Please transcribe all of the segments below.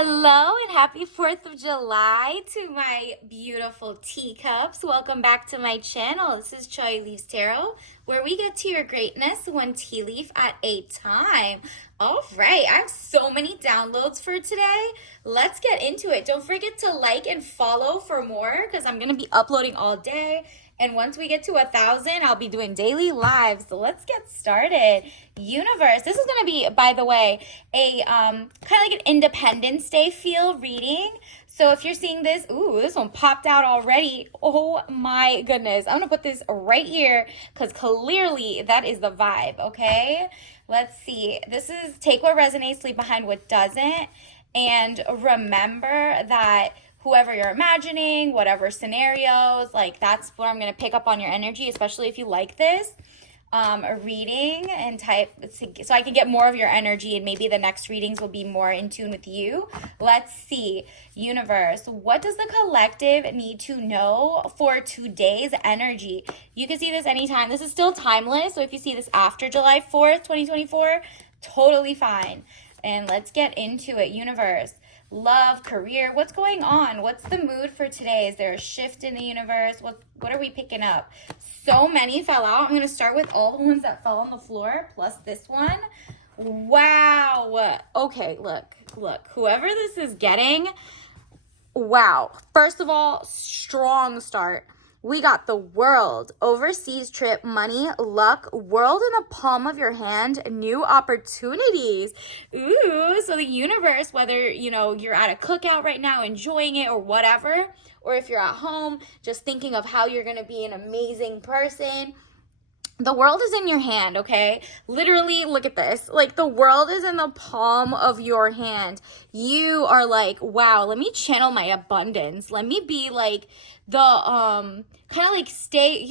Hello and happy 4th of July to my beautiful teacups. Welcome back to my channel. This is Choi Leaves Tarot, where we get to your greatness one tea leaf at a time. All right, I have so many downloads for today. Let's get into it. Don't forget to like and follow for more because I'm going to be uploading all day. And once we get to 1,000, I'll be doing daily lives. So let's get started. Universe, this is going to be, by the way, a kind of like an Independence Day feel reading. So if you're seeing this, ooh, this one popped out already. Oh my goodness. I'm going to put this right here because clearly that is the vibe, okay? Let's see. This is take what resonates, leave behind what doesn't. And remember that whoever you're imagining, whatever scenarios, like that's what I'm going to pick up on your energy, especially if you like this reading and type so I can get more of your energy and maybe the next readings will be more in tune with you. Let's see. Universe, what does the collective need to know for today's energy? You can see this anytime. This is still timeless. So if you see this after July 4th, 2024, totally fine. And let's get into it. Universe, love, career, what's going on? What's the mood for today? Is there a shift in the universe? What are we picking up? So many fell out. I'm going to start with all the ones that fell on the floor plus this one. Wow. Okay, look. Whoever this is getting, wow. First of all, strong start. We got the world, overseas trip, money, luck, world in the palm of your hand, new opportunities. Ooh, so the universe, whether, you're at a cookout right now, enjoying it or whatever, or if you're at home, just thinking of how you're going to be an amazing person, the world is in your hand, okay? Literally, look at this. Like, the world is in the palm of your hand. You are like, wow, let me channel my abundance. Let me be like the, kind of like stay,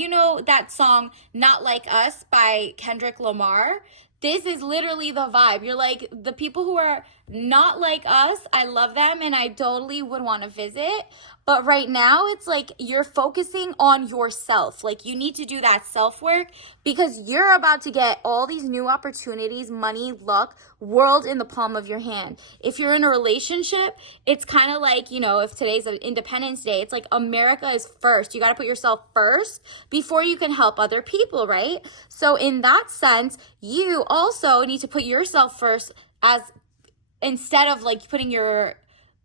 that song, Not Like Us by Kendrick Lamar? This is literally the vibe. You're like, the people who are not like us, I love them and I totally would want to visit. But right now, it's like you're focusing on yourself. Like you need to do that self-work because you're about to get all these new opportunities, money, luck, world in the palm of your hand. If you're in a relationship, it's kind of like, if today's Independence Day, it's like America is first. You got to put yourself first before you can help other people, right? So in that sense, you also need to put yourself first as instead of like putting your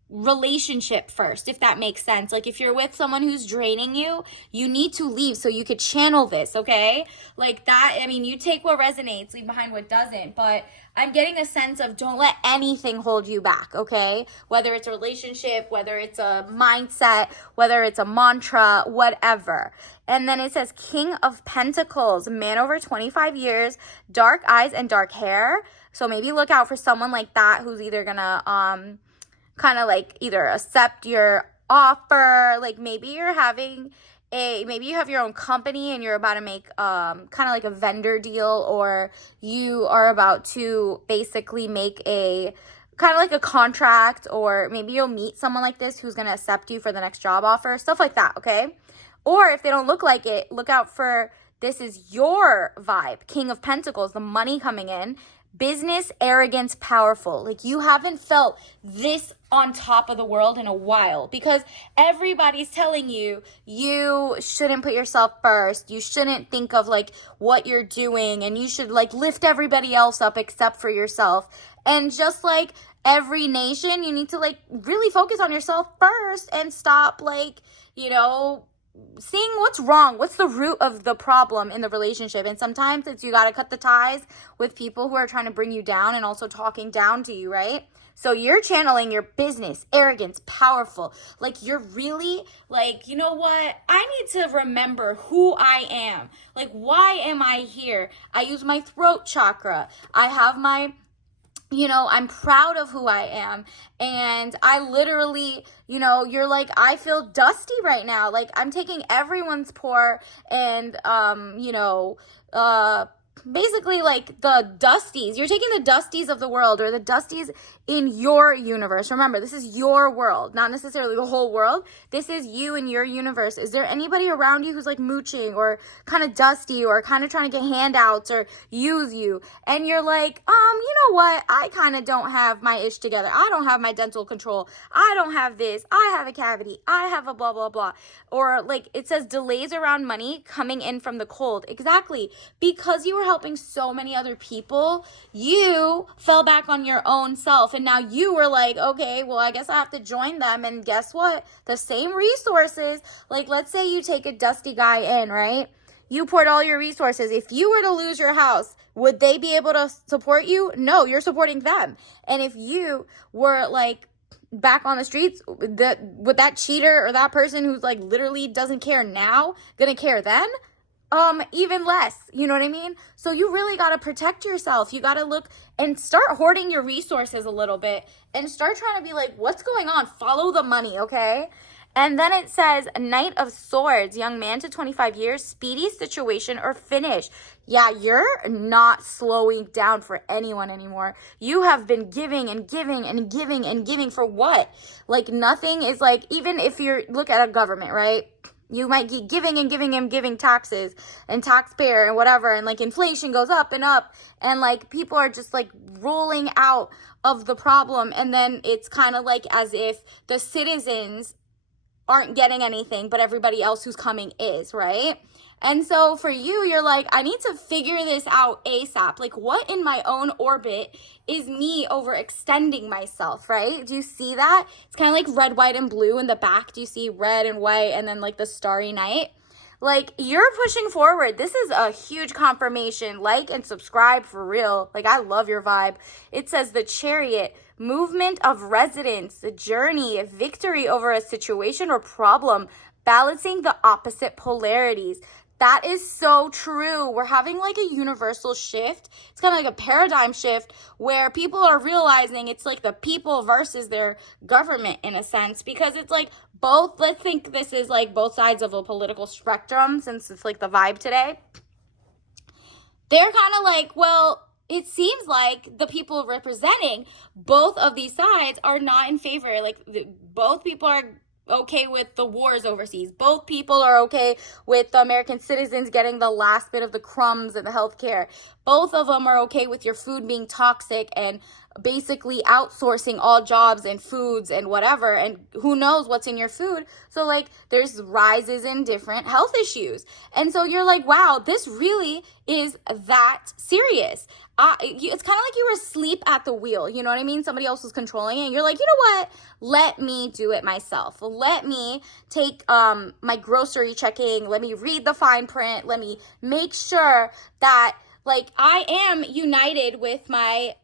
relationship first, if that makes sense. Like if you're with someone who's draining you, you need to leave so you could channel this, okay? Like that, you take what resonates, leave behind what doesn't, but I'm getting a sense of don't let anything hold you back, okay? Whether it's a relationship, whether it's a mindset, whether it's a mantra, whatever. And then it says King of Pentacles, man over 25 years, dark eyes and dark hair. So maybe look out for someone like that who's either gonna kind of like either accept your offer, like maybe you have your own company and you're about to make kind of like a vendor deal, or you are about to basically make a kind of like a contract, or maybe you'll meet someone like this who's going to accept you for the next job offer, stuff like that, okay? Or if they don't look like it, look out for this is your vibe, King of Pentacles, the money coming in. Business, arrogance, powerful. Like you haven't felt this on top of the world in a while because everybody's telling you you shouldn't put yourself first. You shouldn't think of like what you're doing and you should like lift everybody else up except for yourself. And just like every nation, you need to like really focus on yourself first and stop like, seeing what's wrong, what's the root of the problem in the relationship. And sometimes it's you got to cut the ties with people who are trying to bring you down and also talking down to you, right? So you're channeling your business, arrogance, powerful. Like you're really like, you know what? I need to remember who I am. Like, why am I here? I use my throat chakra. I have my I'm proud of who I am. And I literally, you're like, I feel dusty right now. Like I'm taking everyone's pour and, basically like the dusties. You're taking the dusties of the world, or the dusties in your universe. Remember, this is your world, not necessarily the whole world. This is you and your universe. Is there anybody around you who's like mooching or kind of dusty or kind of trying to get handouts or use you? And you're like, you know what? I kind of don't have my ish together. I don't have my dental control. I don't have this. I have a cavity. I have a blah, blah, blah. Or like it says delays around money coming in from the cold. Exactly. Because you were helping so many other people, you fell back on your own self. And now you were like, okay, well, I guess I have to join them. And guess what? The same resources, like let's say you take a dusty guy in, right? You poured all your resources. If you were to lose your house, would they be able to support you? No, you're supporting them. And if you were like back on the streets, would that cheater or that person who's like literally doesn't care now gonna care then? Even less, you know what I mean? So you really got to protect yourself. You got to look and start hoarding your resources a little bit and start trying to be like, what's going on? Follow the money, okay? And then it says, Knight of Swords, young man to 25 years, speedy situation or finish. Yeah, you're not slowing down for anyone anymore. You have been giving and giving and giving and giving for what? Like nothing is like, even if you look at a government, right? You might keep giving and giving and giving taxes and taxpayer and whatever. And like inflation goes up. And like people are just like rolling out of the problem. And then it's kind of like as if the citizens aren't getting anything, but everybody else who's coming is, right? And so for you, you're like, I need to figure this out ASAP. Like what in my own orbit is me overextending myself, right? Do you see that? It's kind of like red, white, and blue in the back. Do you see red and white and then like the starry night? Like you're pushing forward. This is a huge confirmation. Like and subscribe for real. Like I love your vibe. It says the Chariot, movement of residence, a journey, a victory over a situation or problem, balancing the opposite polarities. That is so true. We're having like a universal shift. It's kind of like a paradigm shift where people are realizing it's like the people versus their government in a sense, because it's like both, let's think this is like both sides of a political spectrum since it's like the vibe today. They're kind of like, well, it seems like the people representing both of these sides are not in favor. Like both people are okay with the wars overseas. Both people are okay with the American citizens getting the last bit of the crumbs and the healthcare. Both of them are okay with your food being toxic and basically outsourcing all jobs and foods and whatever, and who knows what's in your food. So like there's rises in different health issues, and so you're like, wow, this really is that serious. It's kind of like you were asleep at the wheel, you know what I mean? Somebody else was controlling it and you're like, you know what, let me do it myself. Let me take my grocery checking, let me read the fine print, let me make sure that like I am united with my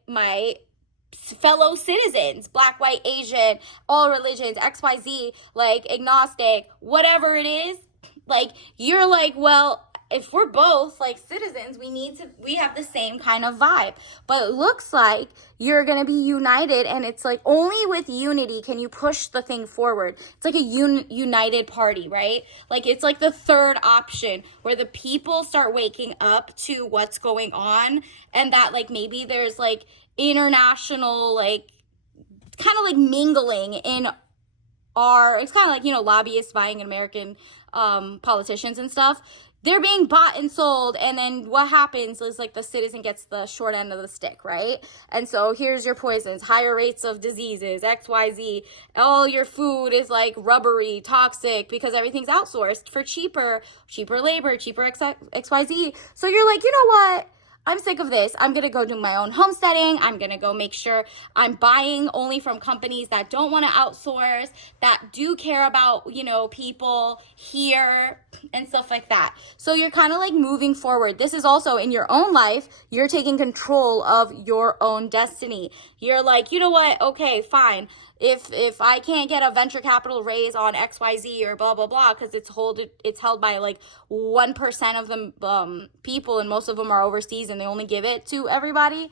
fellow citizens, black, white, Asian, all religions, XYZ, like agnostic, whatever it is. Like you're like, well, if we're both like citizens, we have the same kind of vibe. But it looks like you're going to be united, and it's like only with unity can you push the thing forward. It's like a united party, right? Like it's like the third option where the people start waking up to what's going on, and that like maybe there's like international like kind of like mingling in it's kind of like, you know, lobbyists buying American politicians and stuff. They're being bought and sold, and then what happens is like the citizen gets the short end of the stick, right? And so here's your poisons, higher rates of diseases, XYZ. All your food is like rubbery, toxic, because everything's outsourced for cheaper labor, cheaper XYZ. So you're like, you know what? I'm sick of this. I'm going to go do my own homesteading. I'm going to go make sure I'm buying only from companies that don't want to outsource, that do care about, you know, people here and stuff like that. So you're kind of like moving forward. This is also in your own life. You're taking control of your own destiny. You're like, you know what? Okay, fine. If I can't get a venture capital raise on XYZ or blah, blah, blah, because it's held by like 1% of the people, and most of them are overseas and they only give it to everybody.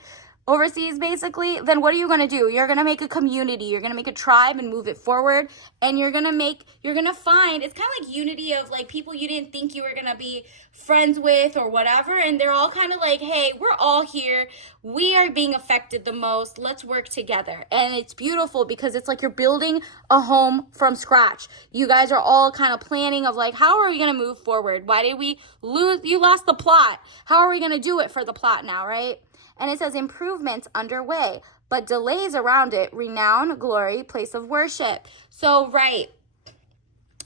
overseas basically, then what are you going to do? You're going to make a community, you're going to make a tribe and move it forward, and you're going to find, it's kind of like unity of like people you didn't think you were going to be friends with or whatever, and they're all kind of like, hey, we're all here, we are being affected the most, let's work together. And it's beautiful because it's like you're building a home from scratch. You guys are all kind of planning of like, how are we going to move forward? Why did we lose? You lost the plot. How are we going to do it for the plot now, right? And it says improvements underway, but delays around it, renown, glory, place of worship. So, right,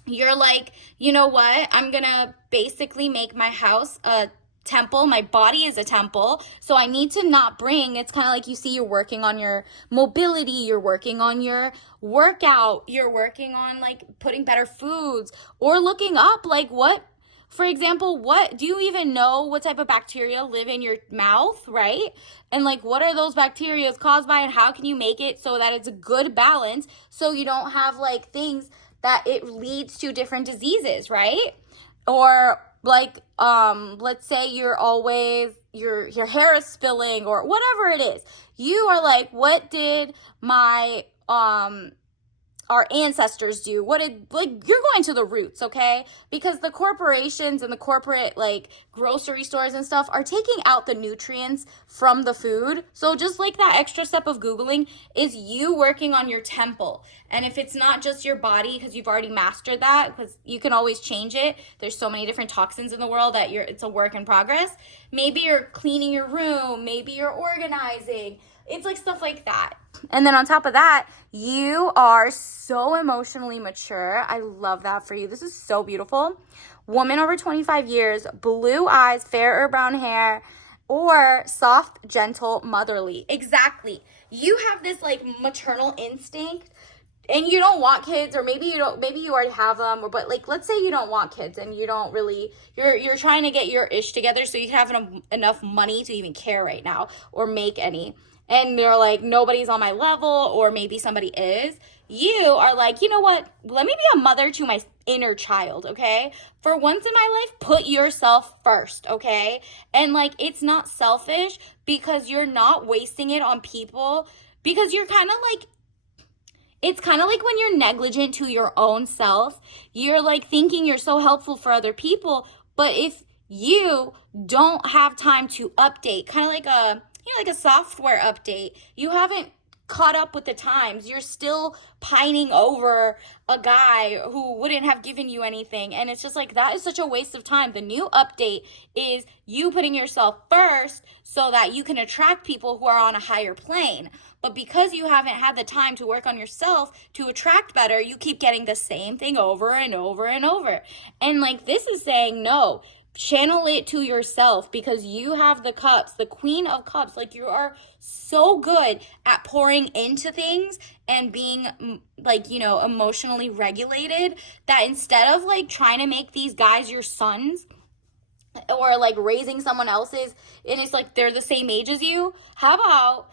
you're like, you know what? I'm going to basically make my house a temple. My body is a temple. So I need to not bring, it's kind of like you see you're working on your mobility, you're working on your workout, you're working on like putting better foods or looking up like what, for example, what do you even know what type of bacteria live in your mouth, right? And like what are those bacteria caused by, and how can you make it so that it's a good balance so you don't have like things that it leads to different diseases, right? Or like let's say you're always your hair is spilling or whatever it is. You are like, what did my our ancestors do? What did, like, you're going to the roots, okay? Because the corporations and the corporate like grocery stores and stuff are taking out the nutrients from the food. So just like that extra step of Googling is you working on your temple. And if it's not just your body, because you've already mastered that, because you can always change it. There's so many different toxins in the world that it's a work in progress. Maybe you're cleaning your room, maybe you're organizing. It's like stuff like that. And then on top of that, you are so emotionally mature. I love that for you. This is so beautiful. Woman over 25 years, blue eyes, fair or brown hair, or soft, gentle, motherly. Exactly. You have this like maternal instinct and you don't want kids, or maybe you already have them, or but like let's say you don't want kids and you don't really, you're trying to get your ish together so you have enough money to even care right now or make any. And you're like, nobody's on my level, or maybe somebody is. You are like, you know what? Let me be a mother to my inner child, okay? For once in my life, put yourself first, okay? And like, it's not selfish because you're not wasting it on people, because you're kind of like, it's kind of like when you're negligent to your own self, you're like thinking you're so helpful for other people, but if you don't have time to update, kind of like like a software update, you haven't caught up with the times. You're still pining over a guy who wouldn't have given you anything. And it's just like, that is such a waste of time. The new update is you putting yourself first so that you can attract people who are on a higher plane. But because you haven't had the time to work on yourself to attract better, you keep getting the same thing over and over and over. And like, this is saying, no, channel it to yourself, because you have the cups, the Queen of Cups. Like, you are so good at pouring into things and being like, emotionally regulated, that instead of like trying to make these guys your sons or like raising someone else's, and it's like they're the same age as you, how about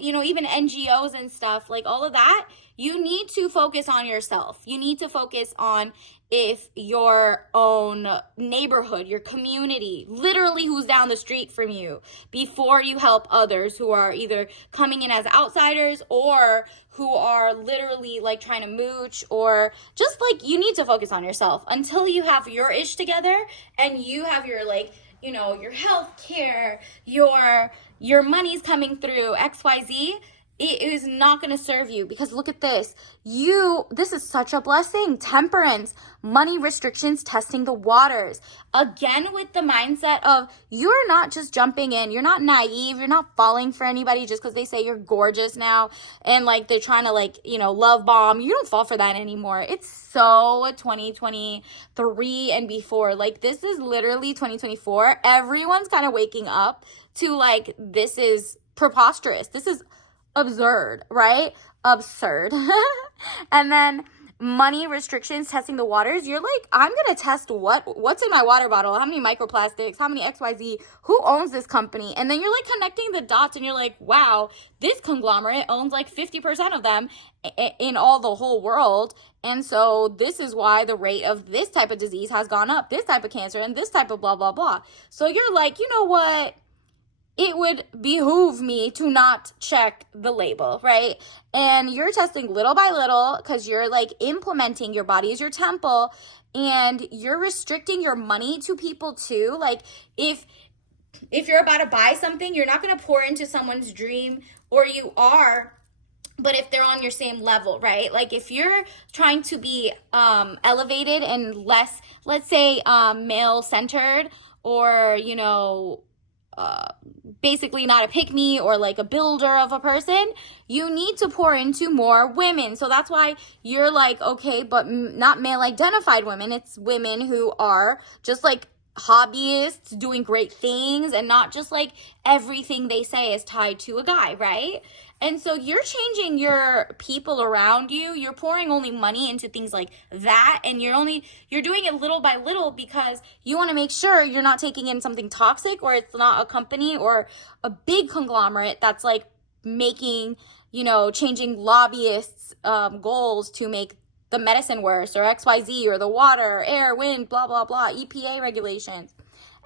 even NGOs and stuff, like all of that, you need to focus on yourself. You need to focus on if your own neighborhood, your community, literally who's down the street from you, before you help others who are either coming in as outsiders or who are literally like trying to mooch, or just like, you need to focus on yourself until you have your ish together and you have your like, your health care, your money's coming through, XYZ. It is not going to serve you, because look at this. This is such a blessing. Temperance, money restrictions, testing the waters. Again, with the mindset of you're not just jumping in. You're not naive. You're not falling for anybody just because they say you're gorgeous now. And like, they're trying to like, love bomb. You don't fall for that anymore. It's so 2023 and before. Like, this is literally 2024. Everyone's kind of waking up to like, this is preposterous. This is absurd, right? Absurd. And then money restrictions, testing the waters. You're like, I'm gonna test what's in my water bottle, how many microplastics, how many XYZ, who owns this company. And then you're like connecting the dots and you're like, wow, this conglomerate owns like 50% of them in all the whole world. And so this is why the rate of this type of disease has gone up, this type of cancer and this type of blah blah blah. So you're like, you know what, it would behoove me to not check the label, right? And you're testing little by little because you're like implementing, your body is your temple, and you're restricting your money to people too. Like if you're about to buy something, you're not going to pour into someone's dream, or you are, but if they're on your same level, right? Like if you're trying to be elevated and less, let's say, male centered, or basically not a pick me or like a builder of a person, you need to pour into more women. So that's why you're like, okay, but not male identified women. It's women who are just like hobbyists doing great things, and not just like everything they say is tied to a guy, right? And so you're changing your people around you. You're pouring only money into things like that, and you're doing it little by little because you want to make sure you're not taking in something toxic, or it's not a company or a big conglomerate that's like making, changing lobbyists' goals to make the medicine worse, or XYZ, or the water, air, wind, blah, blah, blah, EPA regulations.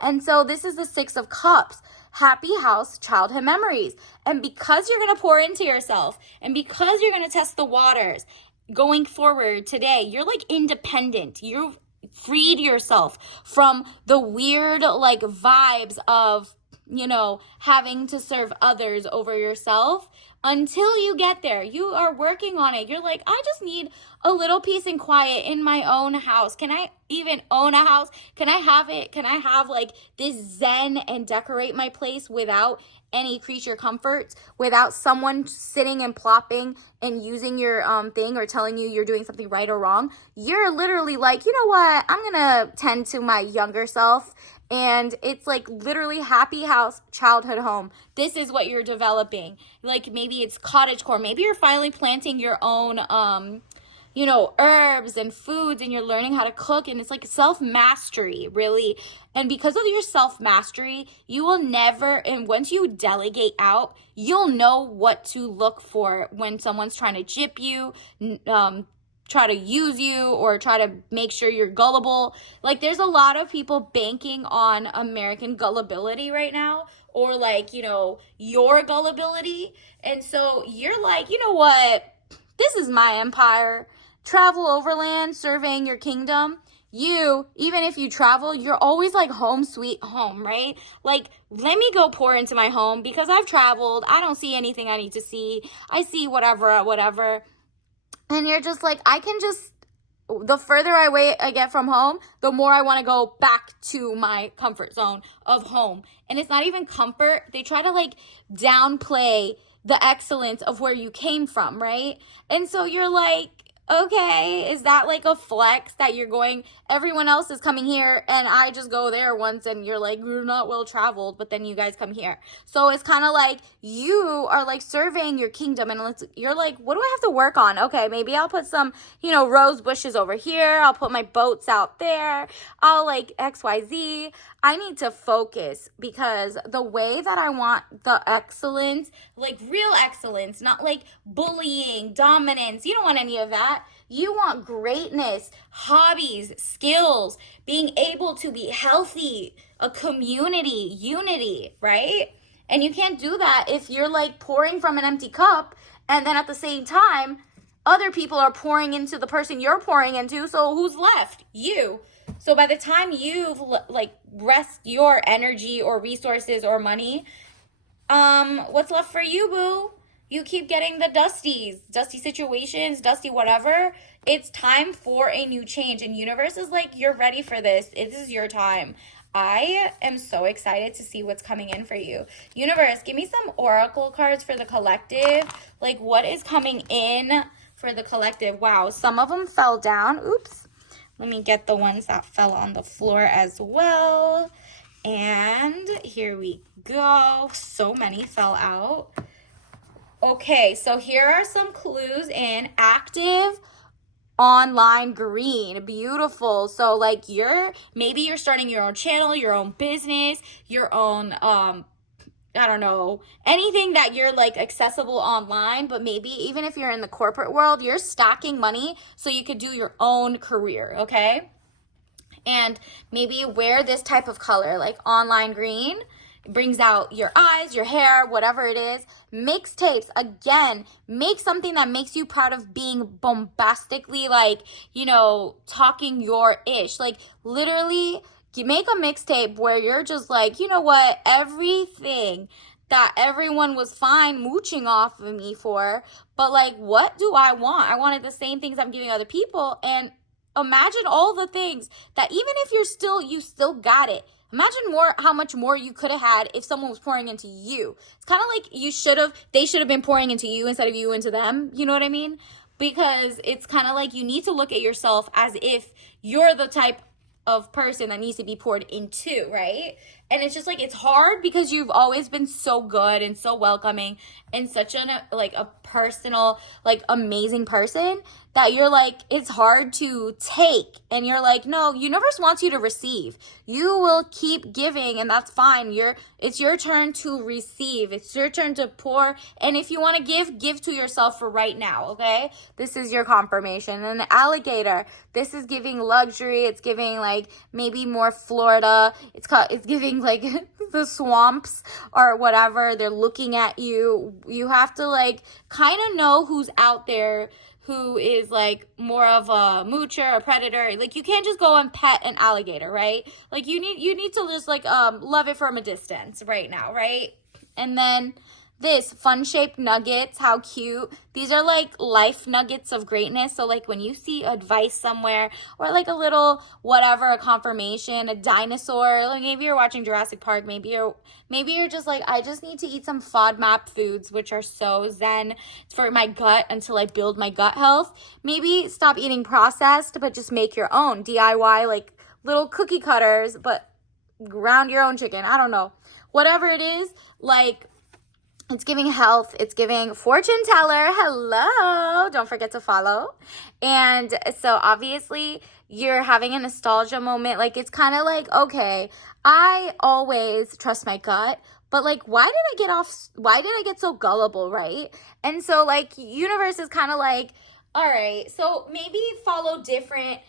And so this is the Six of Cups, happy house, childhood memories. And because you're going to pour into yourself, and because you're going to test the waters going forward today, you're like independent. You've freed yourself from the weird like vibes of, having to serve others over yourself. Until you get there, you are working on it. You're like, I just need a little peace and quiet in my own house. Can I even own a house? Can I have it? Can I have like this zen and decorate my place without any creature comforts, without someone sitting and plopping and using your thing or telling you you're doing something right or wrong? You're literally like, you know what? I'm going to tend to my younger self. And it's like literally happy house, childhood home. This is what you're developing. Like maybe it's cottagecore. Maybe you're finally planting your own, herbs and foods, and you're learning how to cook. And it's like self-mastery, really. And because of your self-mastery, you will never, and once you delegate out, you'll know what to look for when someone's trying to gyp you, try to use you, or try to make sure you're gullible. Like there's a lot of people banking on American gullibility right now, or like, your gullibility. And so you're like, you know what? This is my empire. Travel overland, surveying your kingdom. Even if you travel, you're always like home sweet home, right? Like, let me go pour into my home because I've traveled. I don't see anything I need to see. I see whatever. And you're just like, the further I get from home, the more I want to go back to my comfort zone of home. And it's not even comfort. They try to like downplay the excellence of where you came from, right? And so you're like, okay, is that like a flex that everyone else is coming here and I just go there once, and you're like, you're not well traveled, but then you guys come here. So it's kind of like you are like surveying your kingdom, and you're like, what do I have to work on? Okay, maybe I'll put some, rose bushes over here. I'll put my boats out there. I'll like XYZ. I need to focus, because the way that I want the excellence, like real excellence, not like bullying, dominance. You don't want any of that. You want greatness, hobbies, skills, being able to be healthy, a community, unity, right? And you can't do that if you're like pouring from an empty cup, and then at the same time, other people are pouring into the person you're pouring into. So who's left? You. So by the time you've like rest your energy or resources or money, what's left for you, boo? You keep getting the dusty situations, dusty whatever. It's time for a new change. And universe is like, you're ready for this. This is your time. I am so excited to see what's coming in for you. Universe, give me some oracle cards for the collective. Like, what is coming in for the collective? Wow, some of them fell down. Oops. Let me get the ones that fell on the floor as well. And here we go. So many fell out. Okay, so here are some clues in active online green. Beautiful. So like maybe you're starting your own channel, your own business, your own I don't know, anything that you're like accessible online. But maybe even if you're in the corporate world, you're stacking money so you could do your own career, okay? And maybe wear this type of color, like online green. brings out your eyes, your hair, whatever it is. Mixtapes, again, make something that makes you proud of being bombastically, like, talking your ish. Like, literally, you make a mixtape where you're just like, you know what, everything that everyone was fine mooching off of me for, but like, what do I want? I wanted the same things I'm giving other people. And imagine all the things that, even if you still got it. Imagine how much more you could have had if someone was pouring into you. It's kind of like they should have been pouring into you instead of you into them. You know what I mean? Because it's kind of like you need to look at yourself as if you're the type of person that needs to be poured into, right? And it's just like, it's hard because you've always been so good and so welcoming and such a personal, like, amazing person that you're like, it's hard to take. And you're like, no, universe wants you to receive. You will keep giving, and that's fine. It's your turn to receive. It's your turn to pour. And if you want to give to yourself for right now, okay? This is your confirmation. And the alligator, this is giving luxury. It's giving like maybe more Florida. It's giving like the swamps or whatever. They're looking at you. You have to like kind of know who's out there, who is like more of a moocher, a predator. Like, you can't just go and pet an alligator, right? Like, you need to just like love it from a distance right now, right? And then this fun shaped nuggets, how cute. These are like life nuggets of greatness. So like when you see advice somewhere, or like a little whatever, a confirmation, a dinosaur, like maybe you're watching Jurassic Park, maybe you're just like, I just need to eat some FODMAP foods, which are so zen for my gut until I build my gut health. Maybe stop eating processed, but just make your own DIY, like little cookie cutters, but ground your own chicken. I don't know. Whatever it is, like, it's giving health. It's giving fortune teller. Hello. Don't forget to follow. And so obviously you're having a nostalgia moment. Like, it's kind of like, okay, I always trust my gut, but like, why did I get so gullible, right? And so like, universe is kind of like, all right, so maybe follow different,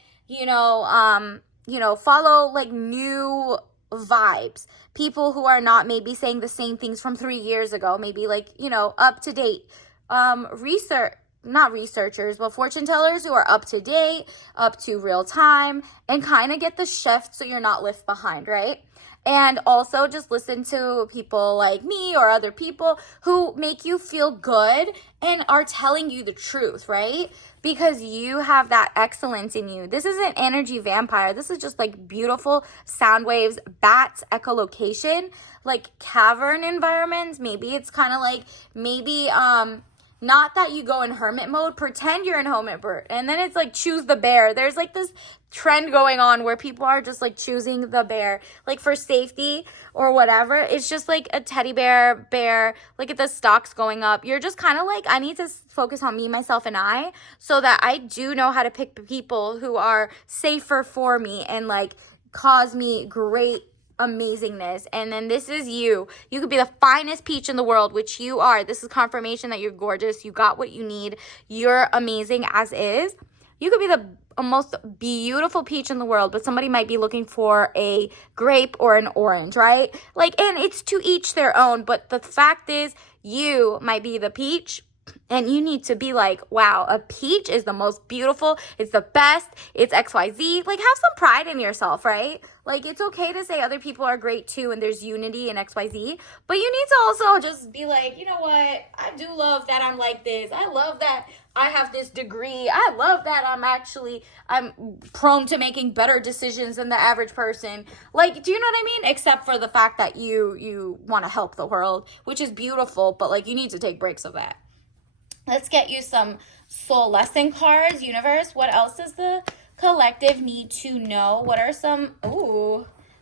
follow like new vibes, people who are not maybe saying the same things from 3 years ago, maybe like, up to date, not researchers, but fortune tellers who are up to date, up to real time, and kind of get the shift so you're not left behind, right? And also just listen to people like me or other people who make you feel good and are telling you the truth, right? Because you have that excellence in you. This isn't energy vampire. This is just like beautiful sound waves, bats, echolocation, like cavern environments. Maybe it's kind of like, not that you go in hermit mode, pretend you're in hermit mode. And then it's like, choose the bear. There's like this trend going on where people are just like choosing the bear, like for safety or whatever. It's just like a teddy bear, look at the stocks going up. You're just kind of like, I need to focus on me, myself, and I, so that I do know how to pick people who are safer for me and like cause me great amazingness. And then this is you could be the finest peach in the world, which you are. This is confirmation that you're gorgeous. You got what you need. You're amazing as is. You could be the most beautiful peach in the world, but somebody might be looking for a grape or an orange, right? Like, and it's to each their own, but the fact is, you might be the peach, and you need to be like, wow, a peach is the most beautiful. It's the best. It's XYZ. Like, have some pride in yourself, right? Like, it's okay to say other people are great too, and there's unity in XYZ. But you need to also just be like, you know what? I do love that I'm like this. I love that I have this degree. I love that I'm prone to making better decisions than the average person. Like, do you know what I mean? Except for the fact that you want to help the world, which is beautiful, but like, you need to take breaks of that. Let's get you some soul lesson cards. Universe, what else does the collective need to know? What are some,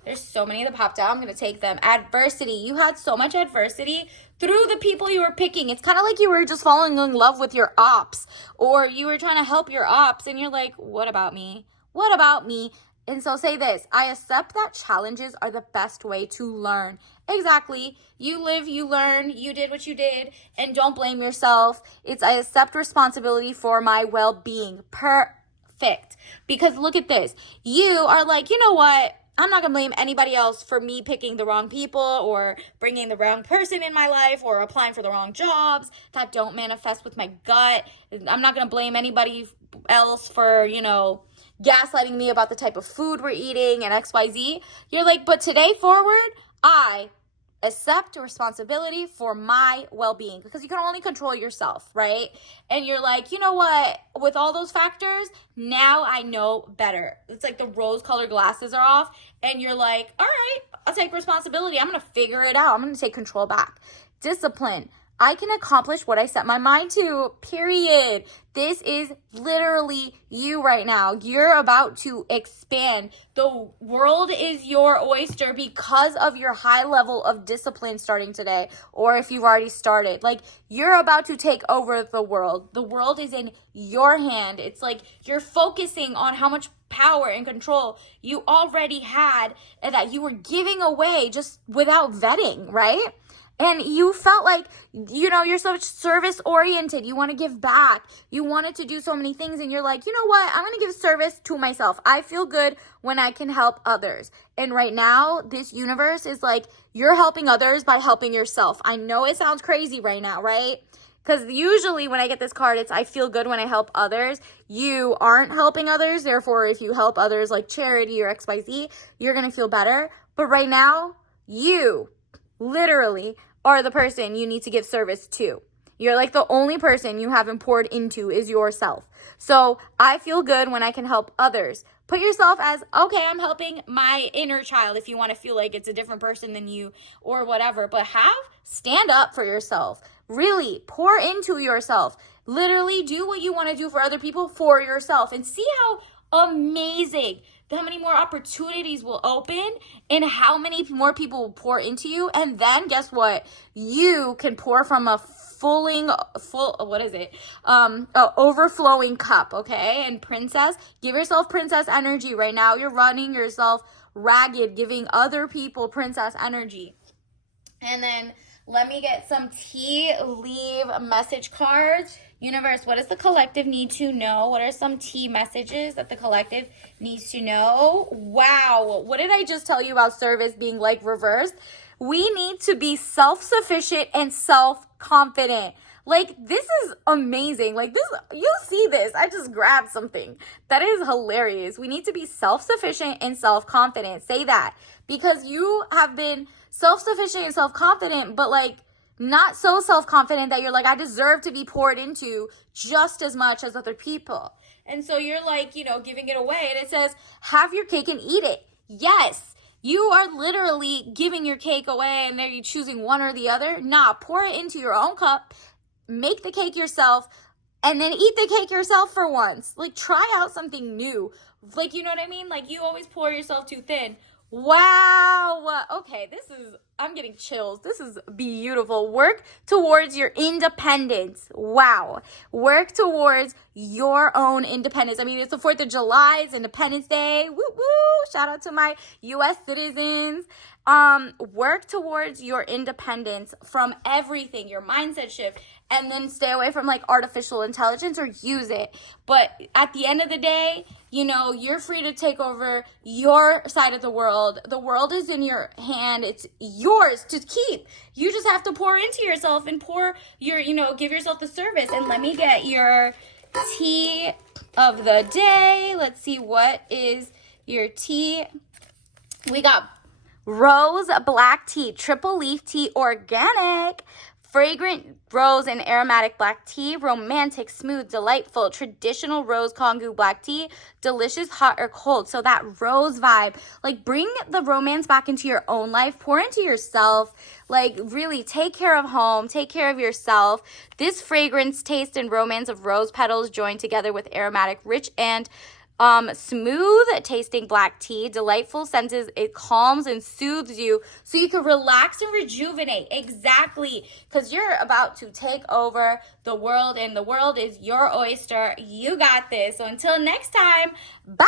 there's so many that popped out. I'm going to take them. Adversity. You had so much adversity through the people you were picking. It's kind of like you were just falling in love with your ops, or you were trying to help your ops, and you're like, what about me? What about me? And so say this: I accept that challenges are the best way to learn. Exactly. You live, you learn, you did what you did, and don't blame yourself. It's, I accept responsibility for my well-being. Perfect. Because look at this. You are like, you know what? I'm not gonna blame anybody else for me picking the wrong people or bringing the wrong person in my life or applying for the wrong jobs that don't manifest with my gut. I'm not gonna blame anybody else for, gaslighting me about the type of food we're eating and XYZ. You're like, but today forward, I accept responsibility for my well-being, because you can only control yourself, right? And you're like, you know what, with all those factors, now I know better. It's like the rose-colored glasses are off, and you're like, all right, I'll take responsibility. I'm gonna figure it out. I'm gonna take control back. Discipline. I can accomplish what I set my mind to, period. This is literally you right now. You're about to expand. The world is your oyster because of your high level of discipline starting today, or if you've already started. Like, you're about to take over the world. The world is in your hand. It's like you're focusing on how much power and control you already had and that you were giving away just without vetting, right? And you felt like, you're so service oriented. You want to give back. You wanted to do so many things. And you're like, you know what? I'm going to give service to myself. I feel good when I can help others. And right now, this universe is like, you're helping others by helping yourself. I know it sounds crazy right now, right? Because usually when I get this card, it's I feel good when I help others. You aren't helping others. Therefore, if you help others like charity or XYZ, you're going to feel better. But right now, you literally are the person you need to give service to. You're like the only person you haven't poured into is yourself. So I feel good when I can help others. Put yourself as, okay, I'm helping my inner child if you want to feel like it's a different person than you or whatever. But stand up for yourself. Really pour into yourself. Literally do what you want to do for other people for yourself, and see how amazing, how many more opportunities will open and how many more people will pour into you. And then guess what? You can pour from a overflowing cup, okay? And princess, give yourself princess energy right now. You're running yourself ragged, giving other people princess energy. And then let me get some tea leave message cards. Universe, what does the collective need to know? What are some tea messages that the collective needs to know? Wow, what did I just tell you about service being like reversed? We need to be self-sufficient and self-confident. Like, this is amazing. Like, this, you see this. I just grabbed something. That is hilarious. We need to be self-sufficient and self-confident. Say that. Because you have been self-sufficient and self-confident, but like, not so self-confident that you're like, I deserve to be poured into just as much as other people. And so you're like, giving it away. And it says, have your cake and eat it. Yes, you are literally giving your cake away, and are you choosing one or the other? Nah, pour it into your own cup, make the cake yourself, and then eat the cake yourself for once. Like, try out something new. Like, you know what I mean? Like, you always pour yourself too thin. Wow. Okay, I'm getting chills. This is beautiful. Work towards your independence. Wow. Work towards your own independence. I mean, it's the 4th of July. It's Independence Day. Woo woo. Shout out to my U.S. citizens. Work towards your independence from everything, your mindset shift, and then stay away from like artificial intelligence, or use it. But at the end of the day, you're free to take over your side of the world. The world is in your hand. It's yours to keep. You just have to pour into yourself and give yourself the service. And let me get your tea of the day. Let's see, what is your tea? We got rose black tea, triple leaf tea, organic, fragrant rose and aromatic black tea, romantic, smooth, delightful, traditional rose Kongu black tea, delicious, hot or cold. So that rose vibe, like, bring the romance back into your own life, pour into yourself, like, really take care of home, take care of yourself. This fragrance, taste, and romance of rose petals joined together with aromatic, rich, and smooth tasting black tea, delightful senses. It calms and soothes you so you can relax and rejuvenate. Exactly, because you're about to take over the world, and the world is your oyster. You got this. So until next time, bye.